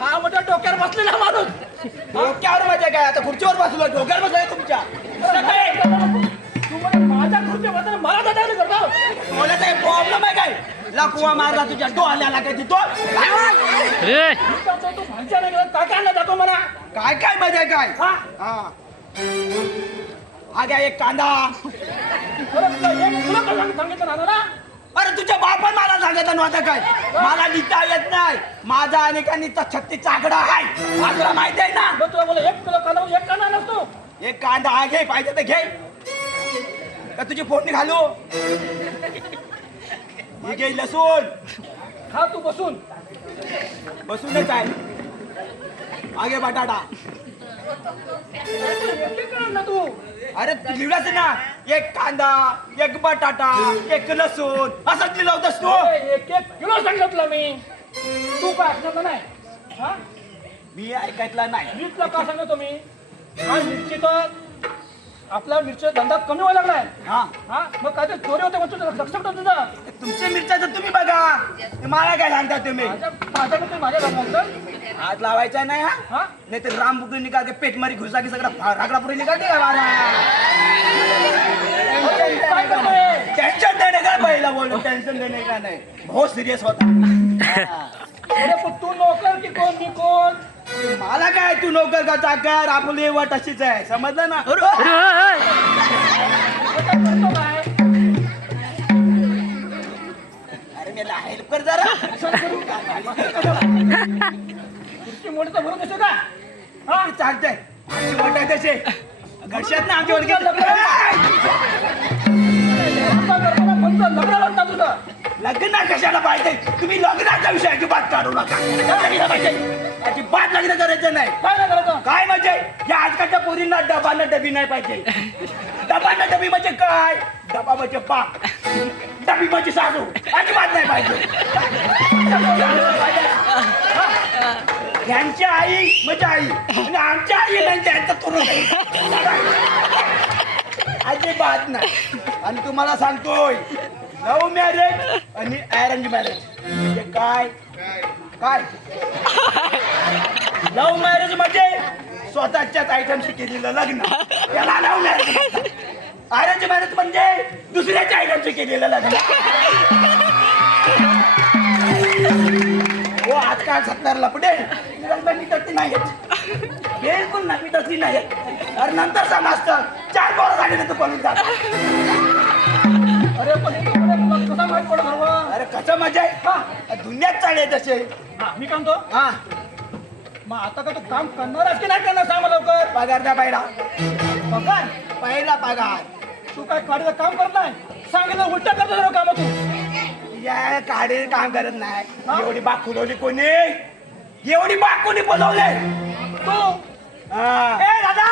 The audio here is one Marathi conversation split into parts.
हा म्हणजे डोक्यावर बसलेला माणूस. डोक्यावर म्हणजे काय आता खुर्चीवर बसलो डोक्यावर बसलोय तुमच्या. तू मला माझ्या खुर्चीवर मला दादा करतो. बोलायचा काही प्रॉब्लेम आहे काय? लकवा मारला तुझ्या डोळ्याला काय तिथं? तू भांच्या नाही काय काय जातो मला काय काय मजा आहे काय? हा हा हा घ्या एक कांदा. सांगितलं ना. अरे तुझ्या बापान मला सांगत नव्हतं काय? मला लिहिता येत नाही. माझा अनेकांनीचा 36 आकडा आहे. हा तुला माहिती आहे ना? तुला बोला 1 किलो कांदा 1 कांदा नसतो. एक कांदा हा घे पाहिजे तर घे. का तुझी फोडणी घालू? ही घे लसूण. खा तू बसून. बसूनच आहे. हा घे बटाटा. ना तू अरे लिहिलास ना एक कांदा एक बटाटा एक लसूण असंच लिहिलं होतंस तू. 1 किलो सांगितलं तुला मी. तू काय ऐकणार नाही. हा मी ऐकायला नाही. मी तुला का सांगतो मी. हा मिरची तर आपला मिरची धंदा कमी व्हायला लागलाय. हा हा मग काय ते चोरी होते मग तुझं लक्षात ठेव तुझं. तुमच्या मिरच्याचं तुम्ही बघा. मला काय सांगता तुम्ही? माझ्या घरात हात लावायचा नाही हा. हा नाही तर राम बुकरी निकाल के पेट मारी घुसा की सगळा रागडा पुरी निकालते का बारा. काय करतोय. टेन्शन देणे का पहिला बोलू टेन्शन देणे का नाही. बहुत सिरियस होता. अरे पण तू नोकर की कोण मी कोण. मला काय तू नोकर का चाकर आपली वट अशीच आहे समजलं ना. करतो काय अरे मी हेल्प कर जरा. तुमची मोठी तर भरून देतो का. हा चालतंय. आमची वट आहे तसे घरच्यात ना आमची वडकी. लग्न लागता तुझं. लग्न कशाला पाहिजे? तुम्ही लग्नाच्या विषयाची बात काढू नका. अजिबात लग्न करायचं नाही. काय नाही करायचं. काय म्हणजे या आजकालच्या पोरींना डबा न डबी नाही पाहिजे. डबा न डबी म्हणजे काय? डबा म्हणजे बाप डबी म्हणजे सासू अजिबात नाही पाहिजे. यांची आई म्हणजे आई आणि आमच्या आई नाही त्यांचा तरुण अजिबात नाही. आणि तुम्हाला सांगतोय लव्ह मॅरेज आणि अरेंज मॅरेज म्हणजे काय काय? लव्ह मॅरेज म्हणजे स्वतःच्याच आयटमशी केलेलं लग्न त्याला लव्ह मॅरेज. अरेंज मॅरेज म्हणजे दुसऱ्याच्या आयटमशी केलेलं लग्न. हो आजकाल 70 लपडे मिटती नाहीत. बिलकुल नाही मिटती नाही. अरे नंतर समजतं 4 पोरं झाले तू पळून जात. अरे पण कसा माहित पडत हवं. अरे कसं मजा आहे. दुनियात चालले तसे. मी काम तो हा मग आता का तू काम करणारच की नाही करणार सांग मला लवकर. पगार द्या पहिला. पगार पहिला पगार. तू काय काढीचं काम करत नाही. सांगितलं उलटा करतो सर्व काम तू. या काढे काम करत नाही. एवढी बाग खुलवली कोणी? एवढी बाग कोणी बोलवले? तू ए दादा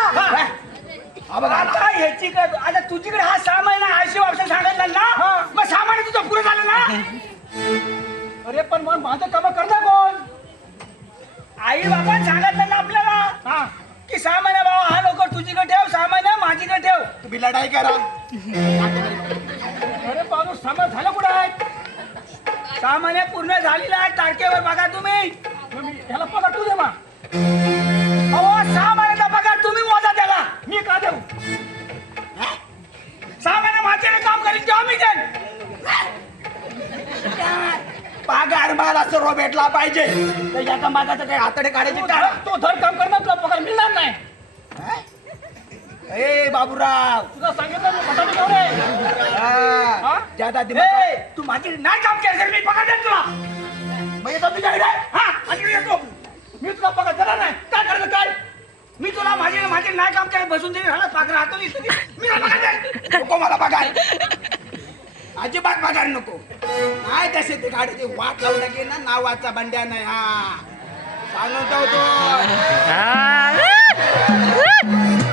हा बघा आता ह्याची काय आता तुझीकडे हा 6 महिना आयशी औषध सांगितलं ना. मग 6 महिने तुझं पुरं झालं ना. अरे पण मग माझं काम करणार कोण? आई बाबा सांगितलं ना आपल्याला की 6 महिना बाबा हा लवकर तुझीकडे ठेव 6 महिना माझीकडे ठेव. तुम्ही लढाई करा. अरे पाहू 6 महिने झालं कुठं आहे. 6 महिने पूर्ण झालेला आहे तारखेवर बघा तुम्ही. ह्याला पगार तू दे मा. अहो 6 महिन्याचा पगार तुम्ही मोजा त्याला. मी का देऊ. 6 महिने माझ्याकडे काम करीन तेव्हा मी देईन. पगार मला सर्व भेटला पाहिजे. तर याचा मागाचं काही हाताडे काढायचे का? तू धड काम करणार तुला पगार मिळणार नाही. ए बाबूराव तुला सांगितलं मी फटाफट घेऊन ये. ज्यादा तू माझी नाही काम केलं तर मी पगार देईन तुला. मग येतो तुझ्याकडे. हा आणि येतो. मी तुला पगार देणार नाही. काय करायचं काय. मी तुला माझे नाही काम केलं बसून दे पगार राहतो मी तुला पगार देईन. नको मला पगार. अजिबात पगार नको. नाही तसे ते गाडीची वाट लावू नये ना. नावाचा बंड्या नाही. हा सांगतो तो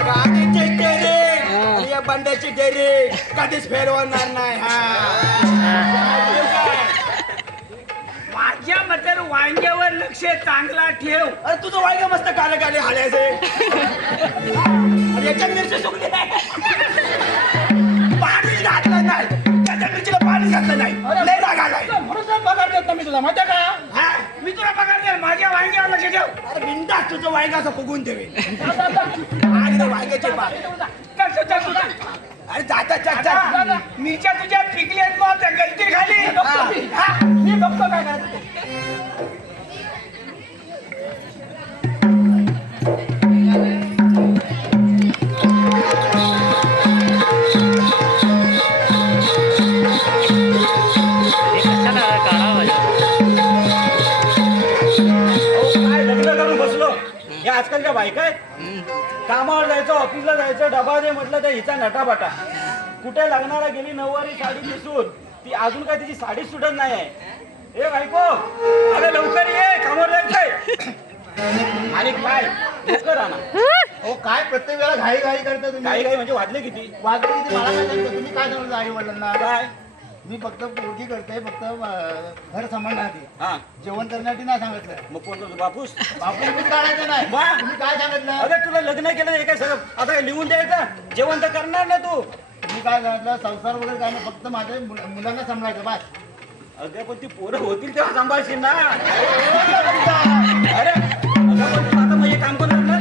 गाडीचे टेरे आणि या बंड्याची टेरे कधीच फेरवणार नाही. माझ्या मते वांग्यावर लक्ष चांगला ठेव. अरे तुझं वाईग मस्त काले काले हालायचे. याच्या मिरची सुकली नाही. पाणी घातलं नाही. त्याच्या मिरचीला पाणी घातलं नाही. लय राग आलाय. म्हणून पगार देत नाही मी तुला माहिती का. हा मी तुला अरे बिंदास तुझं वायगा असं फुगून ठेवे आणि वायग्याचे बाग अरे जाता चाचा मिरच्या तुझ्या पिकल्या मग त्या गलती खाली मी बघतो काय करायचं ते. काय लग्न करून बसलो हे आजकालच्या बायका आहेत कामावर जायचं ऑफिसला जायचं डबा दे म्हटलं तर हिचा नटाबटा कुठे लग्नाला गेली नऊवारी साडी नेसून ती अजून काय तिची साडीच सुटत नाही आहे ए बायको अरे लवकर ये कामावर जायचंय आणि काय लवकर आणा हो काय प्रत्येक वेळा घाई घाई करता तुम्ही काही काही म्हणजे वाजले किती वाजले किती मला काय सांगता तुम्ही काय सांगता आई वडिलांना काय मी फक्त पोरगी करते फक्त घर सांभाळण्यासाठी हा जेवण करण्यासाठी नाही सांगितलं मग कोण करतो बापूस बापू तुम्ही काढायचं नाही वा. तुम्ही काय सांगितलं अरे तुला लग्न केलं हे काय सगळं आता काय लिहून द्यायचं जेवण तर करणार ना तू तुम्ही काय सांगितलं संसार वगैरे काय नाही फक्त माझ्या मुलांना सांभाळायचं बस अगं पण ती पोरं होतील तेव्हा सांभाळशील ना अरे अगं पण तू आता मग हे काम कोण करणार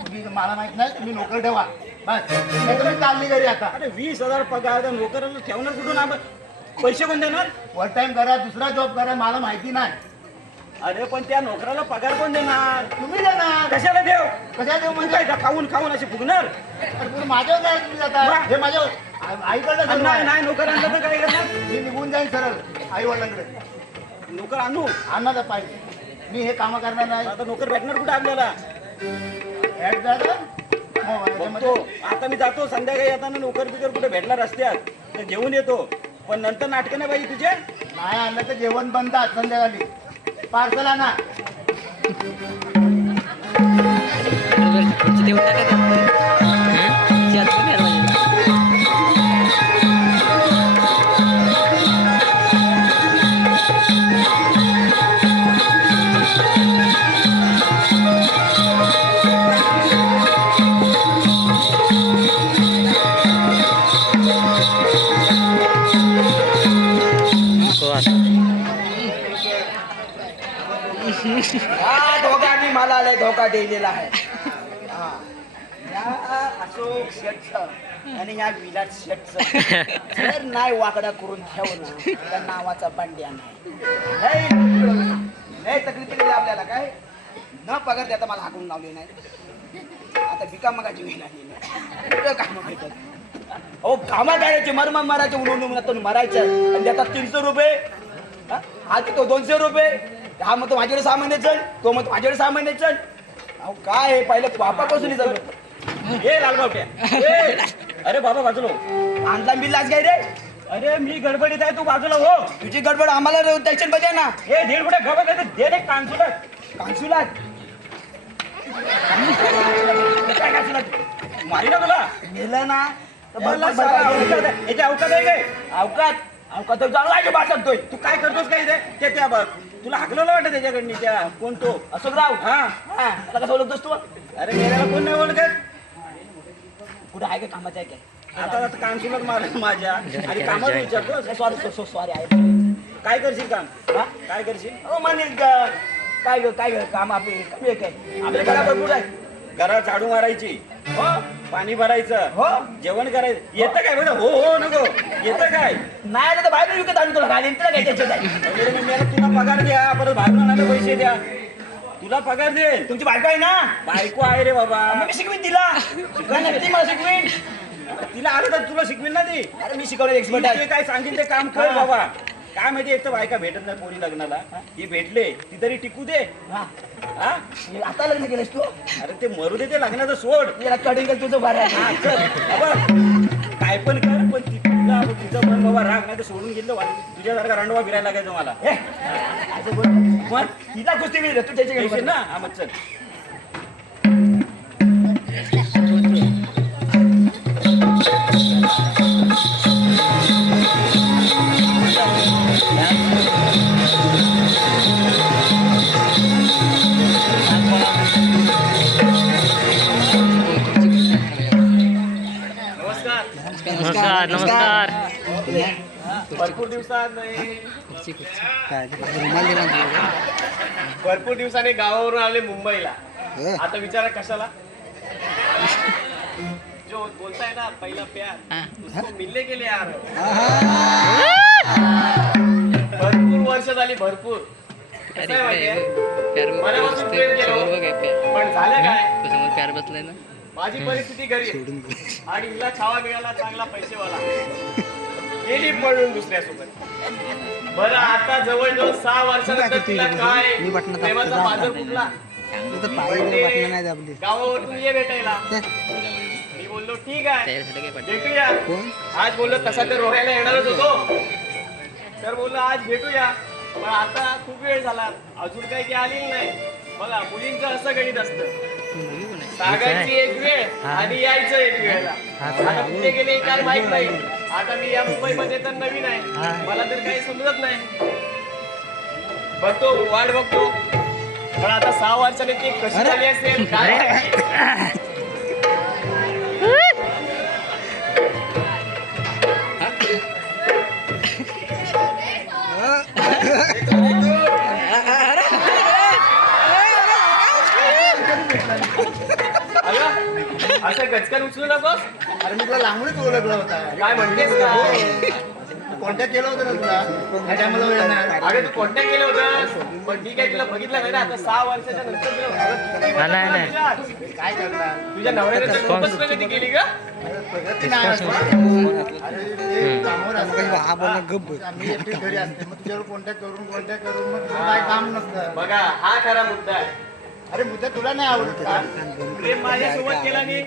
तुम्ही मला माहित नाही तुम्ही नोकर ठेवा बस नाही तर मी चालली घरी आता अरे 20,000 पगार त्या नोकराला ठेवणार कुठून आपण पैसे कोण देणार वर टाइम करा दुसरा जॉब करा मला माहिती नाही अरे पण त्या नोकराला पगार कोण देणार तुम्ही देणार कशाला देव कशा देऊ तू म्हणजे काय खाऊन खाऊन असे फुगणार अरे तुम्ही माझ्यावर काय तुम्ही जाता वा. हे माझ्या आईकडलं सर्व नाही आहे. नाही नोकर आणलं तर काय करणार मी निघून जाईन सरळ आई वडिलांकडे नोकर आणू आणणार पाहिजे मी हे काम करणार नाही आता नोकर भेटणार कुठे आपल्याला ऍड झालं हो, बघतो याच्यामध्ये आता मी जातो संध्याकाळी येताना नोकर बिकर कुठे भेटणार रस्त्यात तर घेऊन येतो पण नंतर नाटकं नाही पाहिजे तुझे नाही आणलं तर जेवण बंद आज संध्याकाळी पार्सल आणा हा दोघांनी मला लय धोका दिलेला आहे हा. या अशोक शेठचं आणि या विलास शेठचं जर नाही वाकडा करून ठेवणं त्या नावाचा बांड्या नाही लय तकलीफ दिली आपल्याला काय न पगार देता मला हाकून लावले नाही आता बिका मगाची वेळ आली नाही कुठं कामं भेटत अहो कामा करायचे मरम मारायचे उडून मरायचं आणि देतात 300 रुपये हा तो 200 रुपये हा मग तो माझ्याकडे सामान्य चल तो मग माझ्याकडे सामान्य चल अहो काय हे पहिलं बापापासून चालू हे लालबावट्या ए, अरे बाबा बाजूलो आणला बिल्लाच काय रे अरे मी गडबडीत आहे तू बाजूला हो तुझी गडबड आम्हाला टेन्शन मध्ये ना हे दीड कुठे गबत आहे दे रे कानसुलात कांसुलात काय कानसुलात मारी ना तुला नेलं ना तर मला बरं, साला बरं, अवकात बरं. आहे. याची अवकात आहे काय अवकात अवकात चांगला आहे बाटतोय तू काय करतोस काय इथे ते त्या बघ तुला हाकलेलं वाटत त्याच्याकडनी त्या कोण तो अशोकराव हा हा त्याला कसं ओळखतोस तू अरे मेल्याला कोण नाही ओळखत कुठे आहे का कामाचं आहे काय आता कानसुलात मारलं माझ्या आणि कामात विचारतोस सॉरी सॉरी आहे काय करशील काम हा? काय करशील हो म्हणे काय काम आपले कमी आहे काय आपल्या घरा भरपूर आहे घरात झाडू मारायची हो पाणी भरायचं हो जेवण करायचं येतं काय बघा हो हो नको येतं काय नाही आलं तर बाहेर विकत आणून तुला घालीन तुला काय त्याच्यात आहे अरे मग मला तुला पगार द्या परत बाहेरून आणायला पैसे द्या तुला पगार दे तुमची बायको आहे ना बायको आहे रे बाबा मग मी शिकवीन तिला शिकवण ती मला शिकवीन तिला आलं तर तुला शिकवेल ना ती अरे मी शिकवलं एक्सपर्ट ती आहे जे काय सांगेल ते काम कर बाबा काय माहिती एक तर बायका भेटत नाही पोरी लग्नाला ही भेटले ती तरी टिकू दे हा हा हे आता लग्न केलंस तू अरे ते मरू दे ते लग्नाचं सोड याला कटिंग कर तुझं बरं हा, आहे चल बाबा काय पण कर पण तुला तुझं पण बाबा राग नाही तर सोडून गेलं तुझ्यासारखा रांडवा फिरायला लागायचं मला हे, असं बोल. मग तिला कुस्ती मिळेल तू त्याच्या येशील घरी ना हा मग चल नमस्कार नमस्कार भरपूर दिवसात भरपूर दिवसाने गावावरून आले मुंबईला. आता विचारा कशाला. जो बोलताय ना पहिला प्यार उसको मिलने के लिए आ रहे हो. भरपूर वर्ष झाली भरपूर. कसं आहे माहितीये? मनापासून प्रेम केलं पण झालं काय प्यार बसलाय ना. माझी परिस्थिती गरीब आणि हिला छावा मिळाला चांगला पैसेवाला. गेली पळून दुसऱ्यासोबत. बरं आता जवळजवळ 6 वर्षानंतर तिला काय प्रेमाचा बाजार फुटला. गावावरून ये भेटायला. मी बोललो ठीक आहे भेटूया. आज बोललो तसा तर रोहायला येणारच होतो. तर बोललो आज भेटूया. पण आता खूप वेळ झाला अजून काही ती आलेली नाही. बघा मुलींचं असं गणित असतं. सांगायची एक वेळ आणि यायचं एक वेळेला. आता कुठे गेले काय माहित नाही. आता मी या मुंबईमध्ये तर नवीन आहे. मला तर काही समजत नाही. बघतो वाट बघतो. पण आता 6 वर्षाने ती कशी झाली असेल काय माहिती. असं गचकन उचलू नकोस. अरे मी तुला लांबूनच ओळखला होता. काय म्हणतेस का? कॉन्टॅक्ट केलं होतं ना तुला त्या टायमाला येणार. अरे तू कॉन्टॅक्ट केलं होतं पण ठीक आहे तुला बघितलं नाही ना. आता 6 वर्षाच्या नंतर तुला नाही. काय करणार तुझ्या नवऱ्याने तर खूपच प्रगती केली का? प्रगती नाही अरे ते कामावर असतं. आम्ही एकटे घरी असते मग तुझ्यावर कॉन्टॅक्ट करून मग तुझं काय काम नसतं. बघा हा खरा मुद्दा आहे. अरे मुद्दा तुला नाही आवडत का? प्रेम माझ्यासोबत केला मी.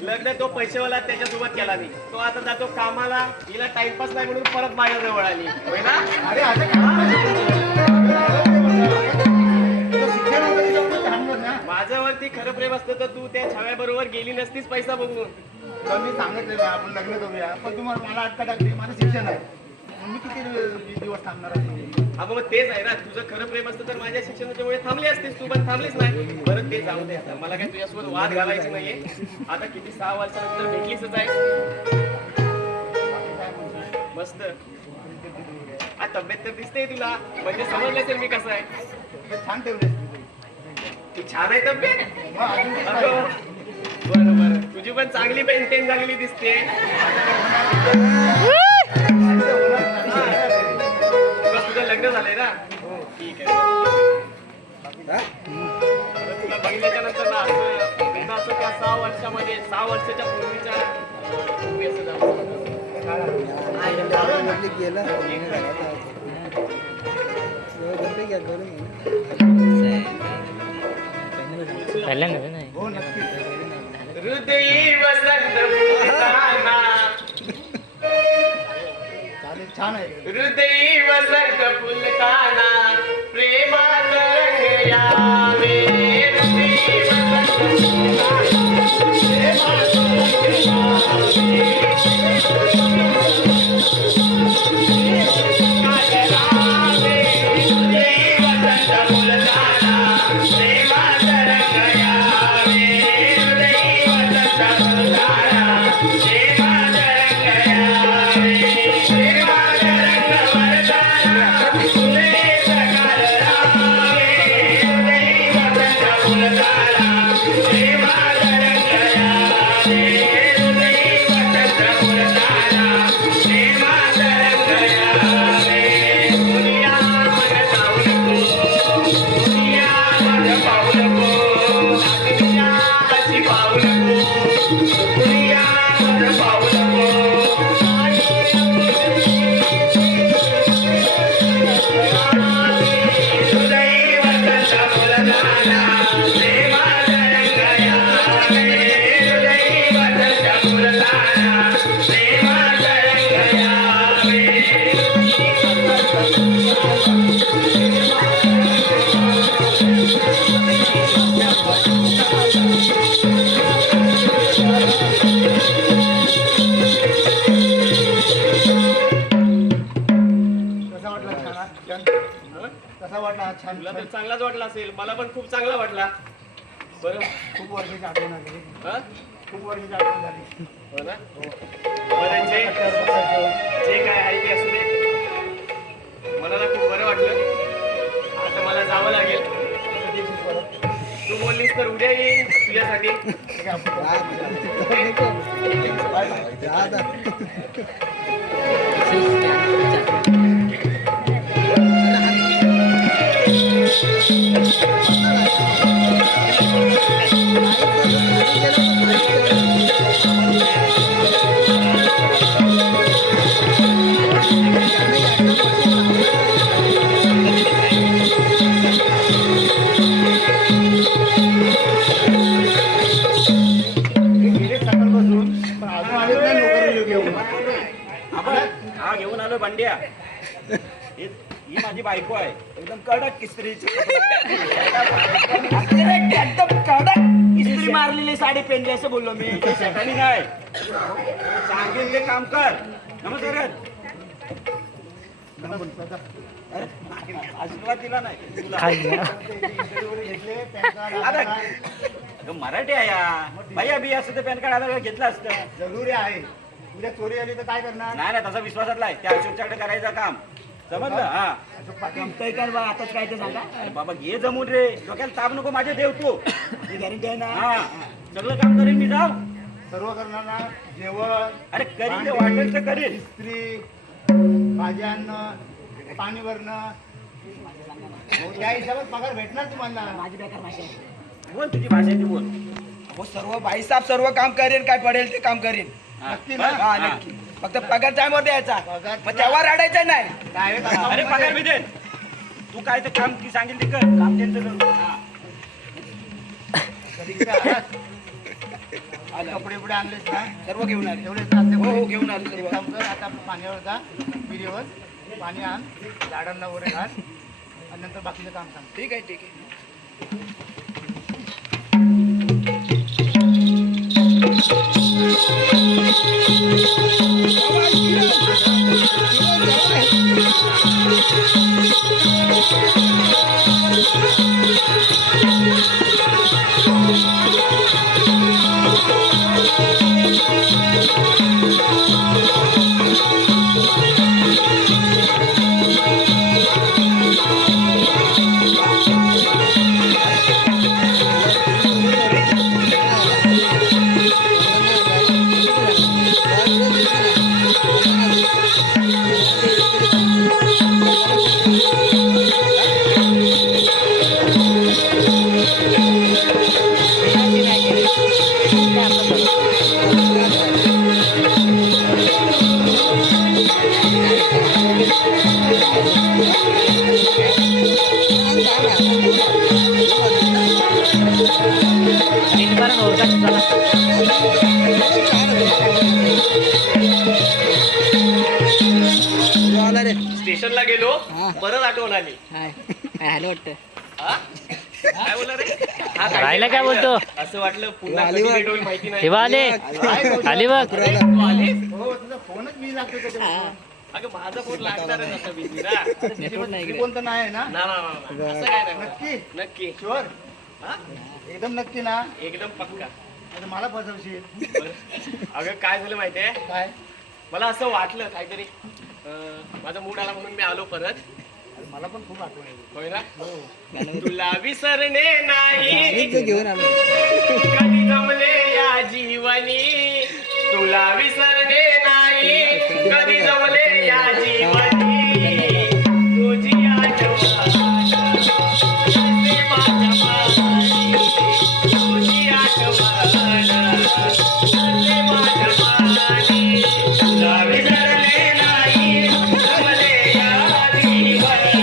लग्न तो पैसेवाला त्याच्यासोबत केला मी. तो आता जातो कामाला. हिला टाइमपास नाही म्हणून परत माझ्याजवळ आली होय ना. अरे असं शिक्षण होतं त्याच्यामुळे थांबलो ना. माझ्यावरती खरं प्रेम असतं तर तू त्या छाव्याबरोबर गेली नसतीस पैसा बघून. तर मी सांगितलं आपण लग्न करूया पण तुम्हाला मला अटका टाकली. माझं शिक्षण आहे मी किती दिवस थांबणार आहे. अगं मग तेच आहे ना. तुझं खरं प्रेम असतं तर माझ्या शिक्षणाच्या मुळे थांबली असतीस तू. पण थांबलीच नाही. बरं ते जाऊ दे आता. मला काय तुझ्यासोबत वाद घालायची नाहीये. आता किती 6 वर्षानंतर भेटलीच आहे. मस्त. तब्येत तर दिसते तुला म्हणजे समजलं असेल मी कसं आहे. ते छान ठेवले ती छान आहे तब्येत. अगं बरं बरं तुझी पण चांगली पेंटेन झालेली दिसते. तुझं लग्न झालंय ना. ठीक आहे. तुला बघितल्याच्या नंतर ना असं त्या 6 वर्षामध्ये 6 वर्षाच्या पूर्वीच्या पूर्वी असं झालं. पहिल्यांदा नाही. हृदयी वसंत फुलताना. छान आहे. हृदयी वसंत फुलताना प्रेमात रंग यावे. हृदयी वसंत कसा वाटला हा छान. तुला तर चांगलाच वाटला असेल. मला पण खूप चांगला वाटला. बरं खूप वर्षाची आठवण आली. हा खूप वर्षाची आठवण झाली. हो ना. बरं जे काय आहे ते असू दे. मला ना खूप बरं वाटलं. आता मला जावं लागेल. येतेस तर उद्या येईन तुझ्यासाठी. गेले सकाळपासून पण अजून आलेच नाही नोकरी घेऊन. हा घेऊन आलो बंड्या. ही माझी बायको आहे. एकदम कडक इस्त्रीची एकदम कडक इस्त्री मारलेली साडी पेनली असं बोललो मी. ते शटानी नाही. सांगेल ते काम कर. नमस्कार. अरे, आशीर्वाद दिला नाही तुला. घेतले पॅन कार्ड आता आधार अगं मराठी आहे या. भैया बी असतं तर पॅन कार्ड आधार कार्ड घेतलं असतं. जरुरी आहे. उद्या चोरी आली तर काय करणार? नाही नाही तसा विश्वासातला आहे. त्या अशोकच्याकडे करायचं काम समजलं. हा जमतंय का बा आताच काय ते सांगा. अरे बाबा घे जमून रे. डोक्याला ताप नको माझे देव तू. ही गॅरंटी आहे ना. हा सगळं काम करेन मी. जाऊ. सर्व करणार जेवण, अरे करीन ते वाटेल तर करीन. इस्त्री, भाजी आणणं, पाणी भरणं, त्या हिशोबात पगार भेटणार तुम्हाला. माझी बेकार भाषा आहे. बोल तुझी भाषा आहे ती बोल. हो सर्व बाईसाहेब सर्व काम करेन काय पडेल ते काम करेन. हा, नक्की बस. ना? हा हा. नक्की. फक्त पगार टाइमवर द्यायचा. पगार मग तेव्हा रडायचं नाही. डायरेक्ट अरे पगार मी देईन. तू काय ते काम ती सांगेल ते कर. काम त्यांचं करू. हा. कपडे पुढे आणलेस ना? सर्व घेऊन आले. एवढेच ना? हो हो घेऊन आलो सर्व. एक काम कर, आता पाण्यावर जा, विहिरीवर पाणी आण, झाडांना वगैरे घाल आणि नंतर बाकीचं काम सांग. ठीक आहे ठीक आहे. स्टेशनला गेलो परत आठवण आली. हॅलो वाटतं हा? काय बोला रे? हा, काय राहिला काय बोलतो? असं वाटलं पुन्हा कधी भेट होईल माहिती नाही. हे बघ आले आले बघ. अरे, तू आलीस? हो तुझा फोनच मी लागतो त्याच्यावर. अगं माझा फोन लागणारच असा बिझी ना. नेटवर्क नाही मी इकडे. कोणतं नाही आहे ना? ना, ना, ना, ना. असं काय नाही होणार. नक्की नक्की शुअर हा? एकदम नक्की ना? एकदम पक्का. आता मला फसवशील. बरं. अगं काय झालं माहितीये, काय? मला असं वाटलं काहीतरी माझा मूड आला म्हणून मी आलो परत. अरे मला पण खूप आठवण येते. होय ना. तुला विसरणे नाही घेऊन आलो. कधी जमले या जीवनी. तुला विसरणे नाही कधी जमले या जीवनी. तुझी आठवण असते माझ्या मनी. तुझी आठवण असते माझ्या मनी. तुला विसरणे नाही जमले या जीवनी.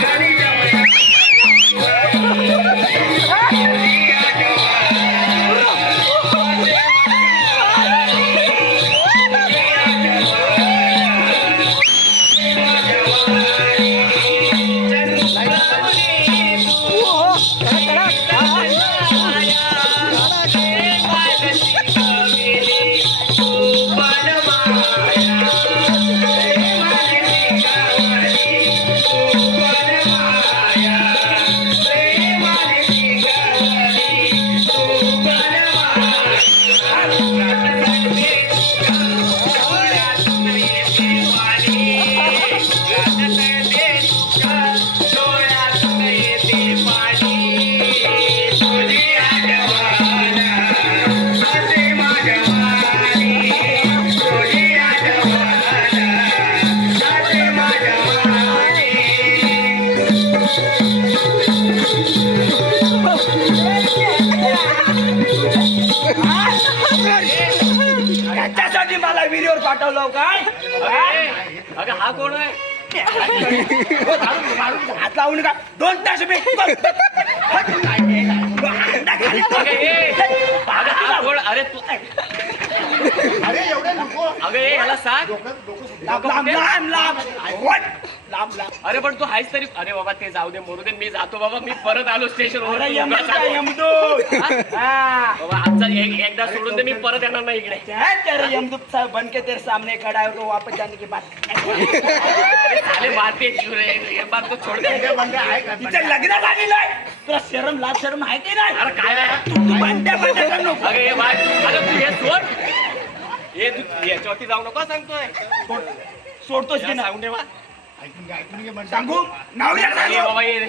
कधी जमले तुझी पाठवलं काय अगं हा कोण आहे? हात लावू नका 2 तास उभे. अगं ए, अगं हा कोण? अरे तू अरे एवढे नको अगं ए, याला सांग. लांब लांब लांब लांब लांब लांब. अरे पण तू आहेस तरी. अरे बाबा ते जाऊ दे मरू दे, मी जातो बाबा. मी परत आलो स्टेशनवर. अरे यमदूत आहे, यमदूत. हा. बाबा आमचा एकदा सोडून दे, मी परत येणार नाही इकडे. क्या तेरे यमदूत साहब बन के तेरे सामने खड़ा है तो वापस जाने की बात. अरे साले मारते क्यों रे? एक बार तो छोड़ दे. तिचं लग्न झालेलं आहे. तुला शरम लाज शरम आहे की नाही? अरे काय आहे? तू भांड्या भांड्या करू नको. अगं हे बाय, अगं तू हे सोड. हे तू याच्यावरती जाऊ नको सांगतोय. सोडतोस की या नाही? सांगून दे बा. ऐकून घे म्हणतो. सांगू नावड्या ए सांगू. बाबा ये रे. ए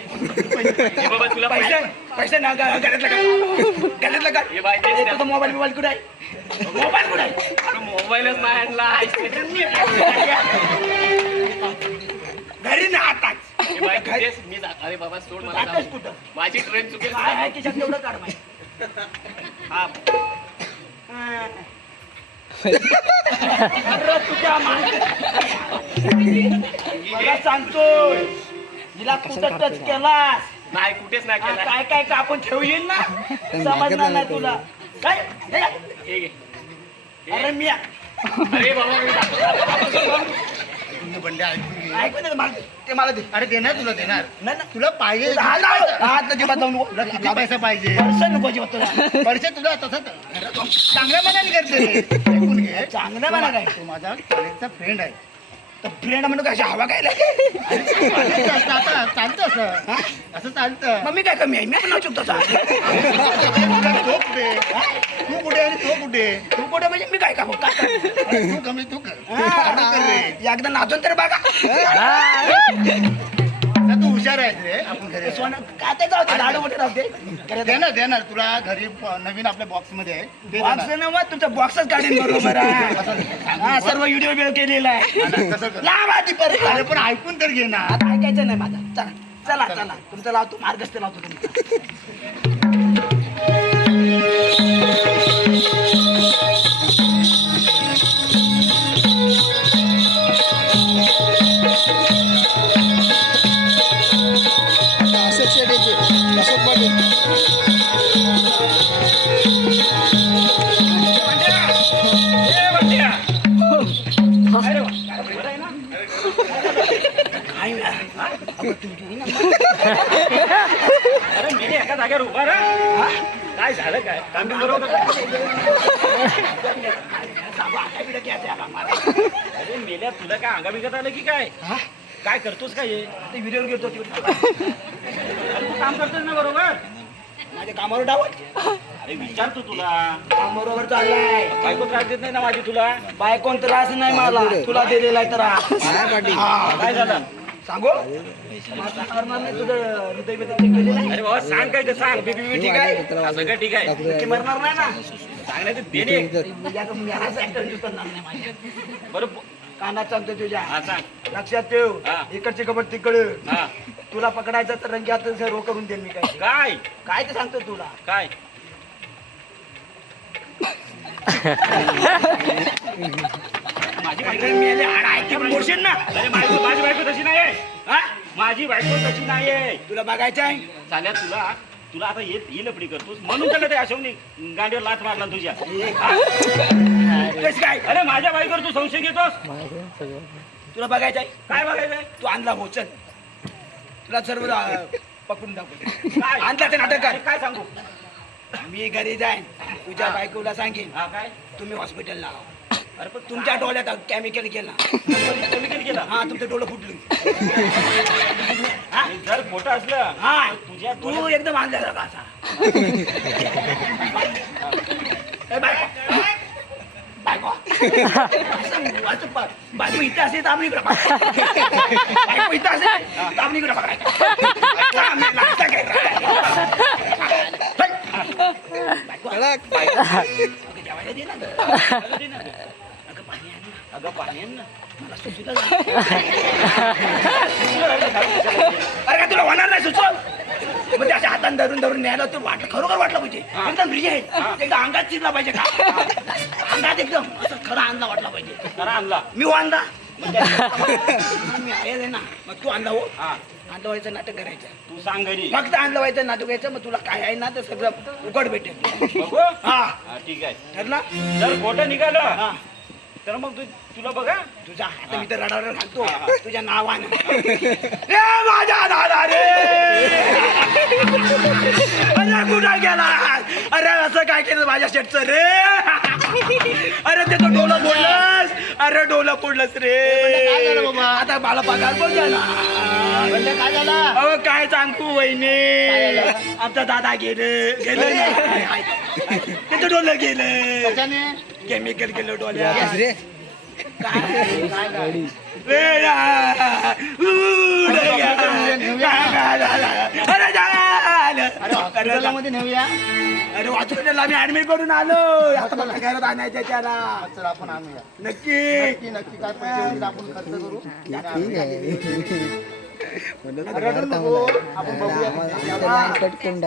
बाबा तुला पैसे पैसे. पैसे ना गळ्यातलं का हे बाय तेच त्या- तुझा मोबाईल कुठे आहे? मोबाईल कुठे आहे? अरे मोबाईलच नाही आणला. घरी ना आताच. हे बाय तू तेच मी जात. अरे बाबा सोड मला जातोस जाऊ. कुठं? माझी ट्रेन चुकेल. काय आहे खिशात तेवढं काढ माहिती. हा. अरे तुझ्या मला सांगतोय हिला कुठं टच केलास नाही कुठेच नाही केला. काय काय का आपण ठेवू येईल ना समजणार नाही तुला काय हे? हे घे. अरे मी अरे बाबा मी जातो. बंड्या ऐकून घे. ऐकू दे मला ते मला दे अरे देणार तुला देणार नाही ना तुला पाहिजे हात लाव. हात अजिबात जाऊ नको. तुला किती पैसा पाहिजे पर्सन नको अजिबात तुला. पैसे तुला तसं चांगल्या मनाने करते रे. ऐकून घे चांगलं म्हणा काय तो माझा कॉलेजचा फ्रेंड आहे तर फ्रेंड म्हणून कशी हवा काय आता चालतं असं असं चालतं मग मी काय कमी आहे मी पण चुकतो तुला तो कुठे तू कुठे आणि तो कुठे तू कुठे म्हणजे मी काय का तू कमी तू कर रे. एकदा नाचून तर बघा आता तू हुशार आहेस रे आपण घरी सोनं काय ते जाऊ दे लाडू मोठे राहते देणार तुला घरी नवीन आपल्या बॉक्स मध्ये आहे ते बॉक्स देणार. ना मग तुमचा बॉक्सच काढीन बरोबर हा सर्व व्हिडिओ बिडिओ केलेला आहे कसं कर. लाव आधी परत अरे पण ऐकून तर घे ना आता ऐकायचं नाही माझा चला चला चला तुमचं लावतो मार्गस्थ लावतो तुमचा अशोक शेट्टीचे अशोक पाटील अरे मी एका जागेवर उभा राहा. काय झालं काय? काम बरोबर. अरे मेल्या तुला काय अंगा बिगत आलं की काय? काय करतोस काय हे? ते व्हिडिओ घेतो अरे तू काम करतोस ना बरोबर? माझ्या कामावर डावत अरे विचारतो तुला. काम बरोबर चाललाय बायको त्रास देत नाही ना माझी तुला? बायकोन त्रास नाही मला तुला दिलेला आहे त्रास पाटील काय झालं? सांगू माझं करणार नाही तुझं हृदय बिदय check केलेलं आहे? अरे बाबा सांग काय ते सांग. बीबी ठीक आहे? हा, सगळं ठीक आहे. नक्की मरणार नाही ना सांगण्याचं देणे. मी असं actor दिसत नाही माझ्या. बरं कानात सांगतो तुझ्या हा सांग. लक्षात ठेव हा. इकडची कबड तिकडे हा तुला पकडायचं तर रंग्यात रो करून देईन मी काय काय काय ते सांगतो तुला काय माझी बायको मेले हाड ऐकते पण बोलशील ना अरे माझी बायको तशी नाही आहे. हा? माझी बायको तशी नाही आहे. तुला बघायचं आहे चाल्या तुला आता ही लपडी करतोस म्हणून त्याला ते अशोकनी गांडीवर लाथ मारला तुझ्या. कसं काय अरे माझ्या बायकोवर तू संशय घेतोस. तुला बघायचं आहे काय बघायचंय? तू आणला हो चल तुला सर्व पकडून टाकू काय आणला ते नाटक अरे काय सांगू? कर मी घरी जाईन तुझ्या बायकोला सांगेन हा काय तुम्ही हॉस्पिटलला आहो. अरे पण तुमच्या डोळ्यात केमिकल केला केमिकल केलं. हा तुमचं डोळं फुटलं आणि जर खोटं असलं हा तुझ्या तू एकदम आणल्या का असा ए, बायको. बायको. बायको इथं असेल तर आपण इकडं बघा. बायको इथं असेल तर आपण इकडं बघायचं. बायको. जेवायला दे ना गं. अगं पाणी आण ना. अगं पाणी आण ना. मला सुचलं अरे का तुला होणार नाही सुचव मग ते अशा हाताने धरून धरून न्यायला ते खरोखर वाटलं पाहिजे एकदम रिजेक्ट एकदम अंगात शिरला पाहिजे का अंगात एकदम असं खरा आणला वाटला पाहिजे. खरा आणला मी हो आणला मी आहे ना मग तू आणला हो आणलं व्हायचं नाटक करायचं तू सांग घरी फक्त आणलं व्हायचं नाटक यायचं मग तुला काय आहे ना ते सगळं उघड भेटेल. बघू हा हा, ठीक आहे. ठरला जर खोटं निघालं हा तर मग तुला बघा तुझा हात मी तर रडावर घालतो तुझ्या नावानं रे माझा दादा रे अरे कुठं गेला अरे असं काय केलं माझ्या शेटचं रे अरे ते तो डोलं फोडलंस अरे डोलं फोडलंस रे आता मला पगार पण झाला काय झाला अहो काय सांगू वहिनी आमचा दादा गेलं ना त्याचं डोलं गेलं कशाने केमिकल गेलं डोल्या रे अरे मध्ये नेऊया हॉस्पिटलला आम्ही ऍडमिट करून आलो आता मला घरात आणायचं त्याला चल आपण आणूया नक्की नक्की नक्की काय पैसे वगैरे आपण खर्च करू ठीक आहे रडू नको आपण बघूया कट करून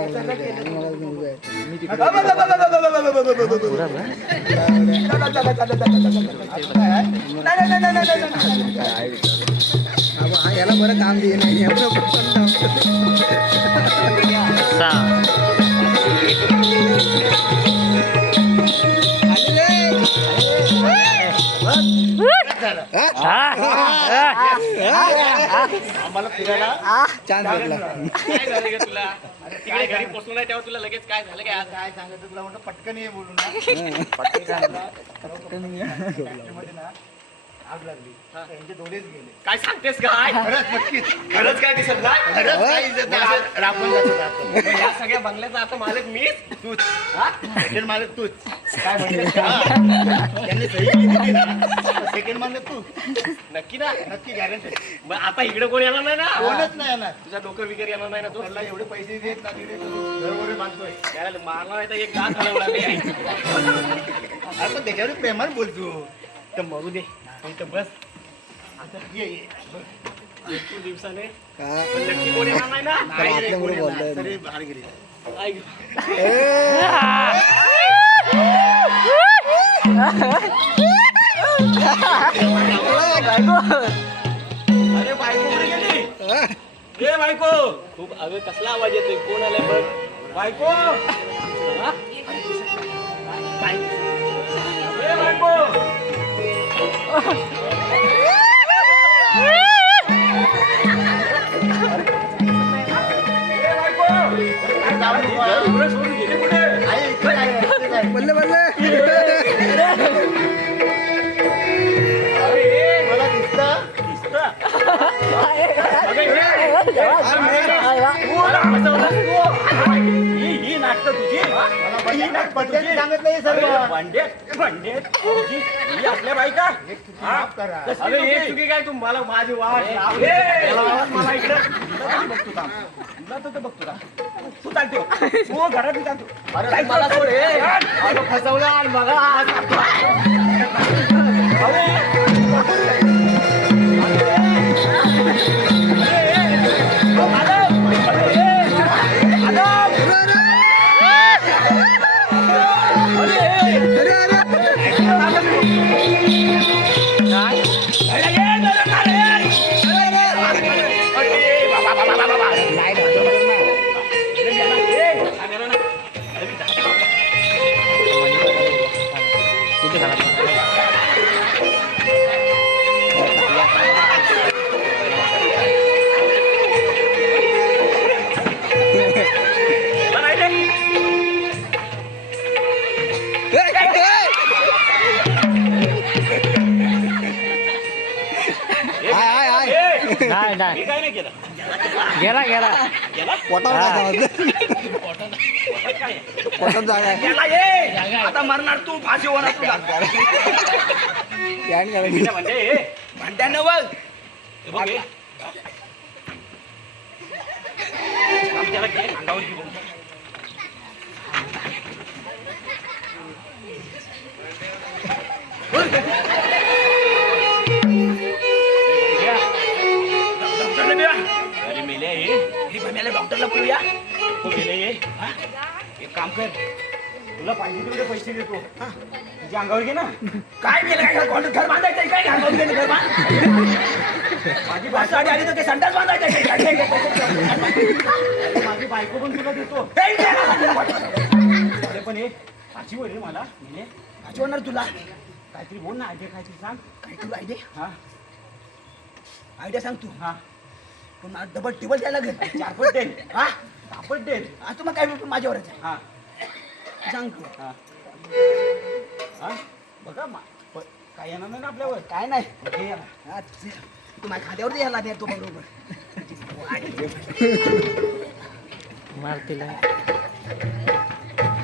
याला बरं काम दिलं नाही आम्हाला फिरायला चान्स भेटला काय झालं ग तुला तिकडे घरी पोहोचलो नाही तेव्हा तुला लगेच काय झालं काय काय सांगायचं तुला म्हणतो पटकन ये बोलून ना आग लागली त्यांचे डोळेच गेले काय सांगतेस काय खरंच नक्कीच खरंच काय दिसत नाही खरंच काही इज्जत नाही असं राबून जातो आपण मग या सगळ्या बंगल्याचा आता मालक मीच तूच सेकंड मालक तूच काय म्हणते त्यांनी सही केली ना सेकंड मालक तू नक्की ना नक्की गॅरंटी मग आता इकडे कोण येणार नाही ना कोणच नाही येणार तुझा डोकं वगैरे येणार नाही ना तू तुला एवढे पैसे देत ना तिथे घर वगैरे बांधतोय त्याला मारला नाही तर एक दात हलवला नाही अरे पण त्याच्यावर प्रेमाने बोलतो तर मरू दे इथं बस आता ये तू दिवसाने का पण नक्की कोण येणार नाही ना नाही रे, आपल्यामुळे कोणी बोलतोय. नाही. सरी बाहेर गेली ऐक. अरे बायको कुठे गेली ए बायको खूप अगं कसला आवाज येतोय कोण आलाय बघ बायको हा? ए बायको ए बायको जाऊ नको. एवढं सोडून गेली कुठे आहे, इथे आहे, इथेच आहे. बल्ले बल्ले मला दिसतं ही नाटकं तुझी मला पटकन सांगत नाही सर्व भांडेत तुझी ही आपल्या बायका माफ करा कसली अरे चुकी? हे चुकी काय तू मला माझी वाट लाव. ए, मला आवाज मला इकडे बघतो का तुला तर बघतो का तू चालतो तू घरात चालतो अरे मला सोड हे. अगं फसवलं आणि मला नाही नाही मी काय नाही केलं गेला गेला पोटावर काय पोटात जागा आहे. याला ये आता मरणार तू फाशी होणार तुला याने काढायची. म्हणजे हे भांड्यानं बघ बघ हे. त्याला घे अंगावर घे बघ. अरे मेले हे अरे मम्मीला डॉक्टरला बोलूया. तो गेले ये. हा? एक काम कर, तुला पाहिजे तेवढे पैसे देतो. तुझ्या अंगावर घे ना. काय गेलं काय घर बांधायचं काय घालून गेलं घर माझी भाषा आली तर ते संडास बांधायचं माझी बायको पण तुला देतो. अरे पण हे अशी वडील मला म्हणजे होणार तुला काहीतरी बोल ना, आयडिया काहीतरी सांग. काय तुला आयडिया हा आयडिया सांग तू. हा पण मला डबल टेबल द्यायला लागेल. 4 पट दे. हा 6 पट दे. हा तुम्हाला काय माझ्यावरच आहे. हा सांग तू. हा हा बघा काय येणार नाही ना आपल्यावर. काय नाही हे याला. हा, तू माझ्या खाद्यावर द्यायला देतो बरोबर. मार तिला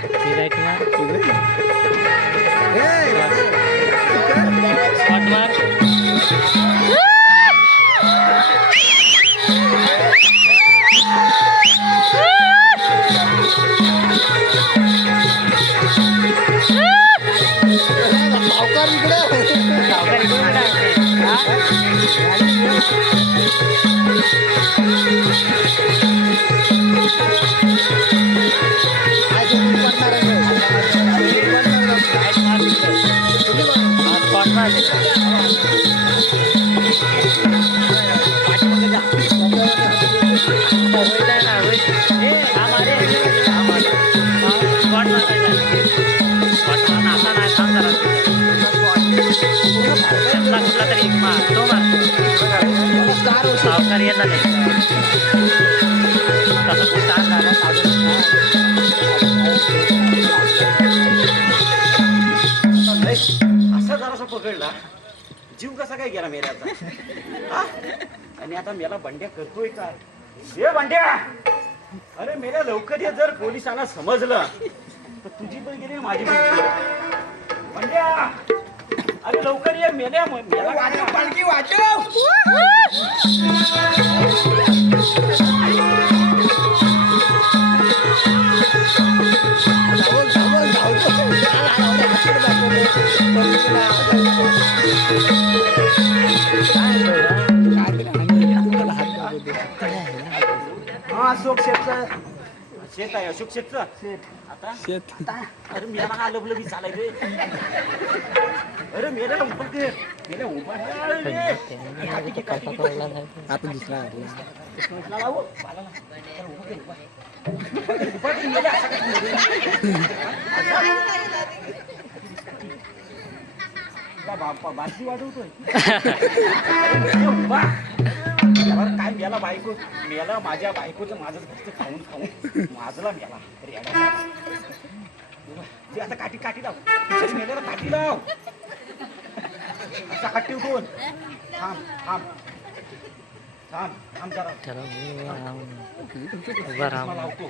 तिला एक मार शॉट मार. सावकार इकडे सावकार इकडून टाकते. हा? काय ते दूध पडणार आहे रे. काय मार तिकडे. हा, शॉट मार तिकडे. होईल आहे ना, होईल. ए, हा मारे. हा मारे. हा, शॉट मारायचा. शॉट मार. आता नाही, थांब जरा. त्यातला कुठला तरी एक मार. तो मार. सावकार येणार नाही. तसं तू स्टार्ट झाला असं जरासा पकडला, जीव कसा काय गेला मेल्याचा. हा? आणि आता मेला बंड्या करतोय काय. हे बंड्या, अरे मेल्या लवकर ये. जर पोलिसांना समजलं तर तुझी पण गेली माझी पण गेली. बंड्या, अरे लवकर ये. मेल्या मेला वाजव पालखी वाजव. हा अशोक शेठचं शेत आहे अशोक शेतचं. आता अरे मेला हा लबलबी चालाय रे. अरे मेला उभं कर. मेला उभा आता दुसरा बातमी वाढवतोय. काय मेला बायको मेला. माझ्या बायकोचं माझंच घरचं खाऊन खाऊन माझला मेला. तरी आता काठी काठी लाव. तुझ्याच मेल्याला काठी लाव. असा हात ठेवून थांब थांब थांब थांब जरा. चला उभा राहा. मला लावतो.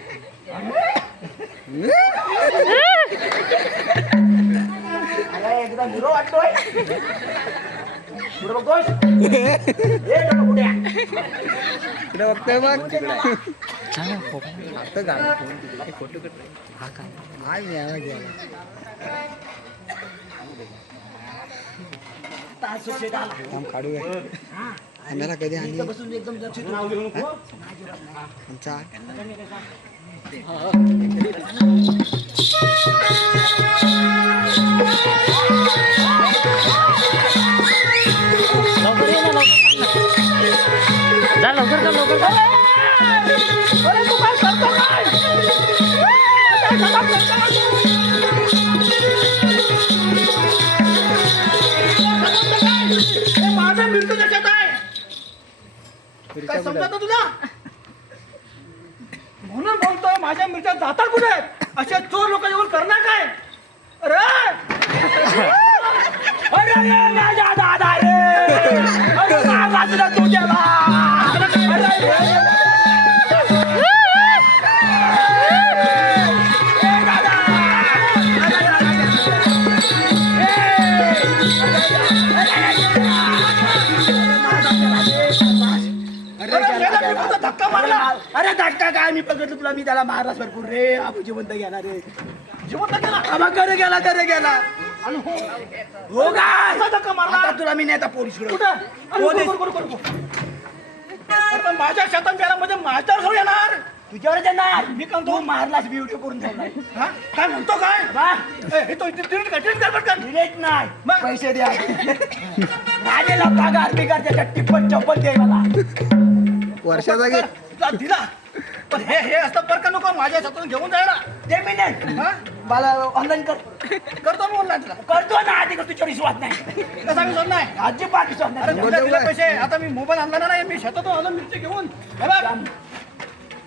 मला एकदा हिरो वाटतोय. पुढे बघतोय. कुठे इकडे बघतोय बघ. चला आता झालं. हा काय काय मिळाला गेला. अशोक शेठ आला. काम काढू काय. आम्हाला कधी आणि बसून एकदम लक्ष नाव घेऊ नको. आमचा लवकर ये ना, लवकर सांग ना. जा लवकर कर, लवकर कर. अरे तू काय करतो काय? माझा मृत्यू त्याच्यात आहे. काय समजत तुला? म्हणून बोलतोय माझ्या मिरच्या जातात कुठे? असे चोर लोक येऊन करणार काय? अरे अरे ये माझ्या दादा रे. अरे काय वाजलं तुझ्याला? धक्का मारला. अरे धक्का काय मी बघितलं तुला. मी त्याला मारलाच भरपूर रे. आपण जिवंत गेला रे. जिवंत गेला. आम्हा करे गेला करे गेला. हो काय धक्का मारला. आता तुला मी नेता पोलीस. कुठं? पोलीस पण माझ्या शेतात गेल्यामध्ये माझ्यावर सोड येणार. तुझ्यावर येणार. मी काय तू मारलास ब्युटी करून ठेवलाय. हा काय म्हणतो काय वा, हे तो डिलीट कर पटकन. डिलेट नाही. मग? पैसे द्या. राजेला पगार बिगार त्याच्या टिप्पण चप्पल दे मला. वर्षाचा घे जा, दिला पण हे असतं बरं का नको माझ्या शेतातून घेऊन जायला. दे मिनिट. हा मला ऑनलाईन कर. करतो मी ऑनलाईन तुला. करतो ना आधी तुझ्यावर विश्वास नाही. कसा विसर नाही. अजिबात विश्वास अरे नाही. दिले पैसे आता मी मोबाईल आणला नाही मी शेतातून आलो मिरची घेऊन. हे बघ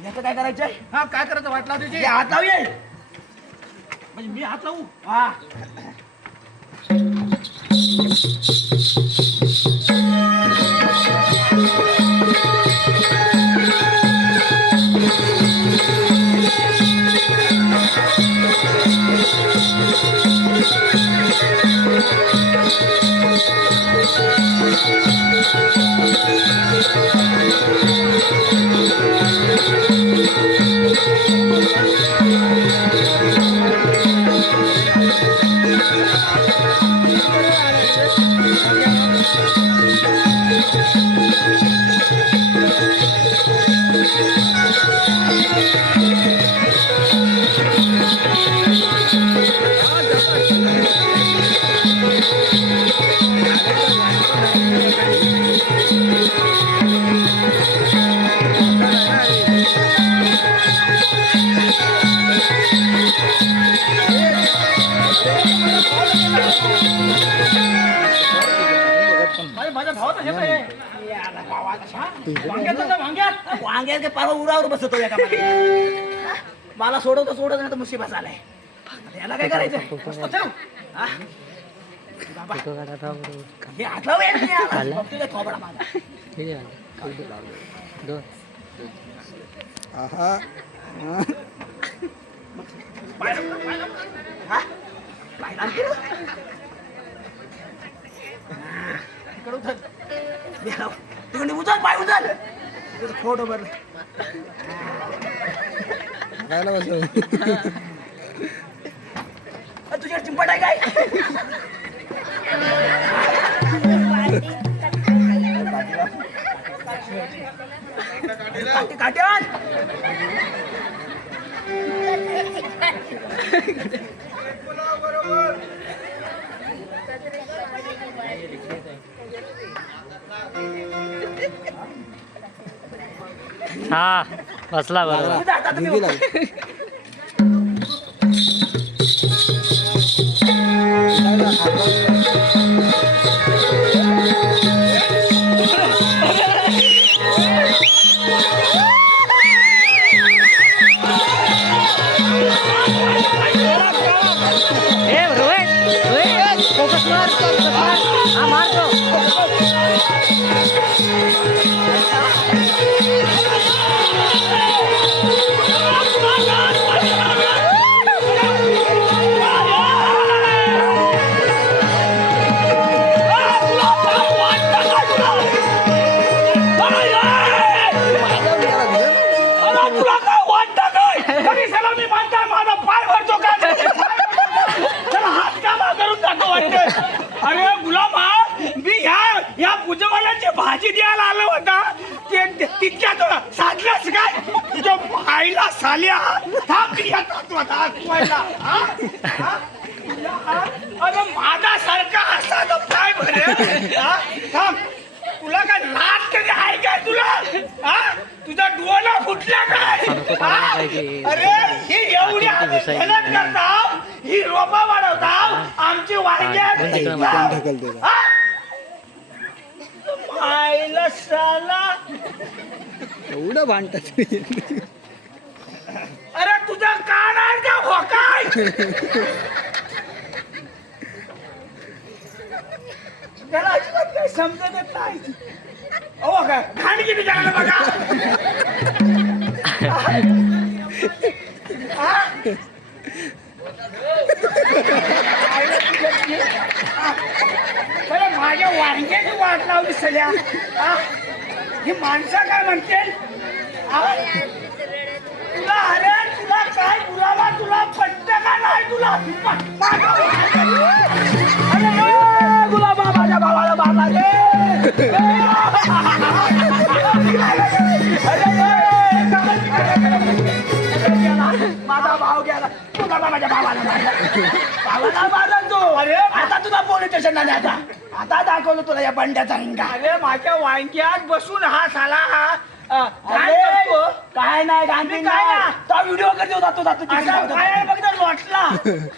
याचं काय करायचंय? हा काय करायचं वाटला तुझी हे हात लावूया. म्हणजे मी हात लावू. हा. माझ्या भावाचं शेत आहे. वांग्यात ना वांग्यात वांग्यात पावा उरावर बसतो एका मागे. मला सोडवतो सोडत नाही तर मुसीबत आलाय. आता याला काय करायचं? हा? फोटो काढा था बरोबर. हे हात लावूया. बघतोय थोबडा माझा. किती झाले? दोन. आहा हा? पाहिला आणखी ना? इकडं उचल. द्या. तिकडे उचल पाय उचल. तुझं फोटो भरलं. खायला बसव तुझ्यावर चिंपट आहे काय? काटे काटे आण. हा बसला बरोबर. तुझ्या हातात मी दीदी होतो. लागली ए रोहित फोकस मार. हा मारतो. अरे तुला काय वाटतं काय? कधी सला मी बांधताय माझा पाय भरतो का? चला हात कामा करून टाकतो वाटतं. अरे गुलाबा मी या पूजवाल्याची भाजी द्यायला आलो होता ते तितक्यात साधलंच काय तुझ्या आईला साल्या थांब येतात दाखवायला. अरे माझा सारखा असा तर पाय भरे. थांब तुला काय लाज कधी आहे काय तुला? तुझा डोळा फुटला काय? अरे ही एवढी आम्ही मेहनत करताव, ही रोपा वाढवताव, आमची वांग्यात ढकलते आईला साला. एवढं भांडतात अरे तुझा कान आहे का भोकाय? त्याला अजिबात काही समजत नाही. अहो काय घाण किती जाणार बघा. माझ्या वांग्याची वाट लावली सगळ्या. ही माणसं काय म्हणतील? तुला अरे तुला काय गुलाबा तुला पटतं का नाही तुला? अरे गुलाबा माझ्या भावाला मारला रे. करणार नाही आता दाखवलं तुला या बंड्याचा हिंगा. अरे माझ्या वांग्यात बसून हा साला काय अरे, करतो? काय नाही गांधी मी काय नाही. तो व्हिडिओ करतो जातो असं पायाला बघ ना लोटला.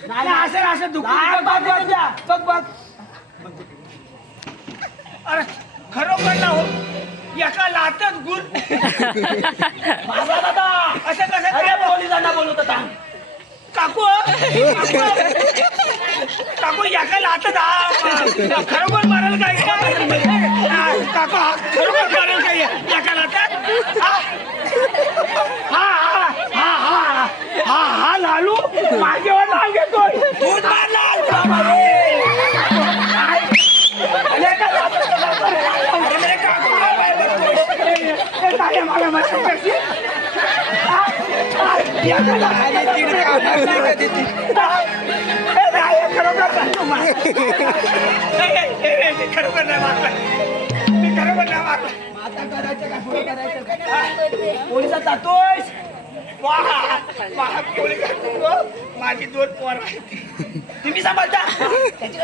नाही असं दुखून बघ बघ. अरे खरोखर ना हो एका लाटच गुण. माझा दादा असं कसं अरे काय पोलिसांना बोलवत होता. काकू काकू एका लाटच खरोखर मारेल काय काकू खरोखर मारेल काय एका लाटत हा हा हा हा हा हा लालू माझ्यावर नाव घेतोय. दूध मारला मला खरोखर नाही मारलं. मी खरोखर नाही मारलं. आता करायचं का पुढे करायचं पोलिसात जातोय. माझी 2 पोरं आहेत. तुम्ही सांभाळता त्याची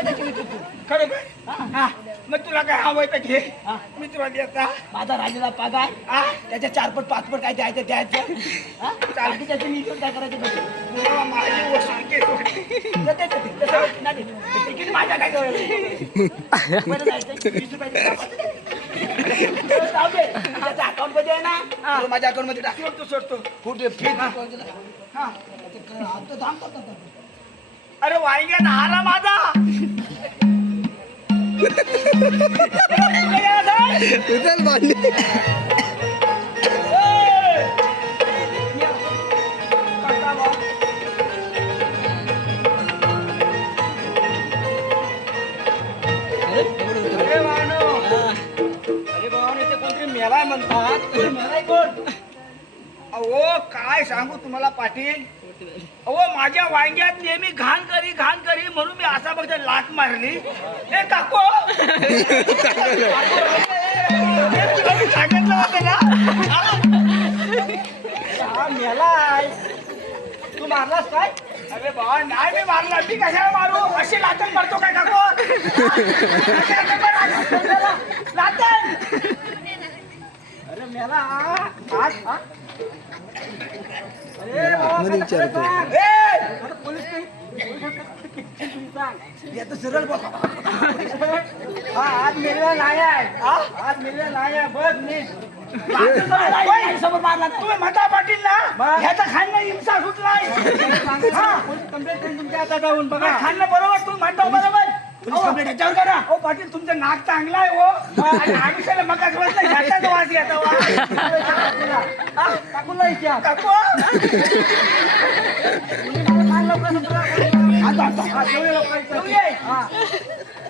खरोखर हा. मग तुला काय हवंय तर घे. मी तुला देता. माझा राजेला पगार त्याच्या 4 पट 5 पट काय द्यायचं द्यायचं चालती त्याचं मी घेऊन काय करायचं तुला माझी वसूल घे थोडी. तिकीट माझ्या काय बरं जायचं 20 रुपये त्याच्या अकाउंट मध्ये आहे ना तो माझ्या अकाउंट मध्ये टाक. सोडतो. कुठे हा. अरे वाईग्यात हारा माझा. उचल भांडे. अरे भावानो इथे कोणतरी मेलाय म्हणतात. मेलाय कोण? अहो काय सांगू तुम्हाला पाटील. अहो माझ्या वांग्यात नेहमी घाण करी म्हणून मी असा बघता लाट मारली. हे काको सांगितलं होतं ना. हा मेलाय. तू मारलास काय? अरे बाबा नाही मी मारला. मी कशाला मारू? अशी लाटण मारतो काय काको? लाटण. अरे मेला आज अरे मध्ये विचारतो. याचं सरळ बघ आज मिळला नाही आहे. आज मिळला नाही आहे. बघ नीट. समोर मारला तुम्ही म्हणता पाटील ना ह्याचा खाणं हिंसा सुटलाय. कंप्लेंट तुमच्या हातात जाऊन बघा. खाणं बरोबर तुम्ही म्हणता बरोबर. पोलीस कंप्लेंट याच्यावर करा. हो पाटील तुमचं नाक चांगलं आहे हो. आणि आयुष्याला मकाच वाजला ह्याचाच वास येतो. काकूला विचार. काकू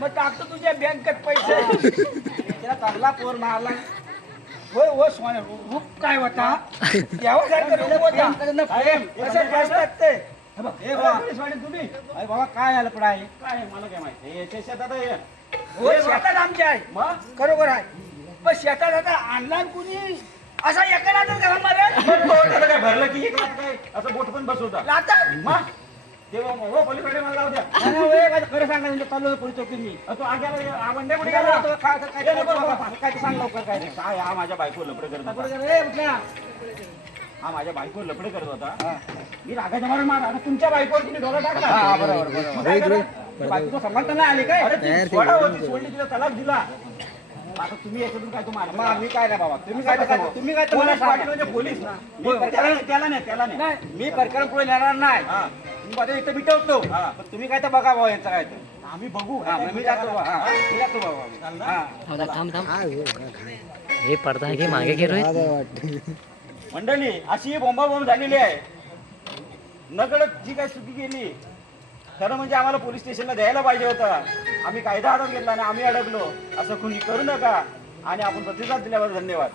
मग टाकतो तुझ्या बँकेत पैसे. त्याला चांगला पोर मारला. होय हो सोन्या रूप काय होता यावसारखं रूप होता. असं असतात ते. ए बाबा, तुम्ही अरे बाबा काय आलं पण आहे काय आहे? मला काय माहिती याच्या शेतात आहे. हो शेतात आमच्या आहे. मग खरोखर आहे. पण शेतात आता आणला कुणी असा एकालाच घरा मारेल. आता काय भरलं की एक लाख काय असं बोट पण बसवता लाता मग तेव्हा हो पोलिसकडे मला लावू द्या. खरं सांगा म्हणजे चाललो पोलीस चौकीत मी. तो आग्या बंड्या कुठे गेला काय सांग लवकर काय नाही. काय हा माझ्या बायको लपडे करत होता. ए, उठल्या. हा माझ्या बायको लपडे करत होता. मी रागाच्या मारून मार आता तुमच्या बायकोवर तुम्ही डोला टाकला. मग काय करा? बायको सांभाळता नाही आली काय? अरे ती सोडा होती सोडली तिला तलाक दिला. आता तुम्ही याच्यातून काय तुम्हाला मी काय नाही बाबा तुम्ही काय तुम्ही काय पोलीस पाटील म्हणजे पोलीस ना. त्याला नाही मी प्रकरण पुढे नेणार नाही. हा. मी माझ्या इथं मिटवतो. हा. पण तुम्ही काय तर बघा बाबा यांचं काय ते. आम्ही बघू मी जातो बाबा. मी जातो बाबा. हा. थांब थांब. काय हो, काय हे पडदा घे मागे घे रोहित. आता वाटतं. मंडळी अशी बोंबाबोंब झालेली आहे. नकळत जी काही चुकी केली खरं म्हणजे आम्हाला पोलीस स्टेशनला द्यायला पाहिजे होतं. आम्ही कायदा हातात घेतला आणि आम्ही अडकलो. असं कुणी करू नका. आणि आपण प्रतिसाद दिल्यावर धन्यवाद.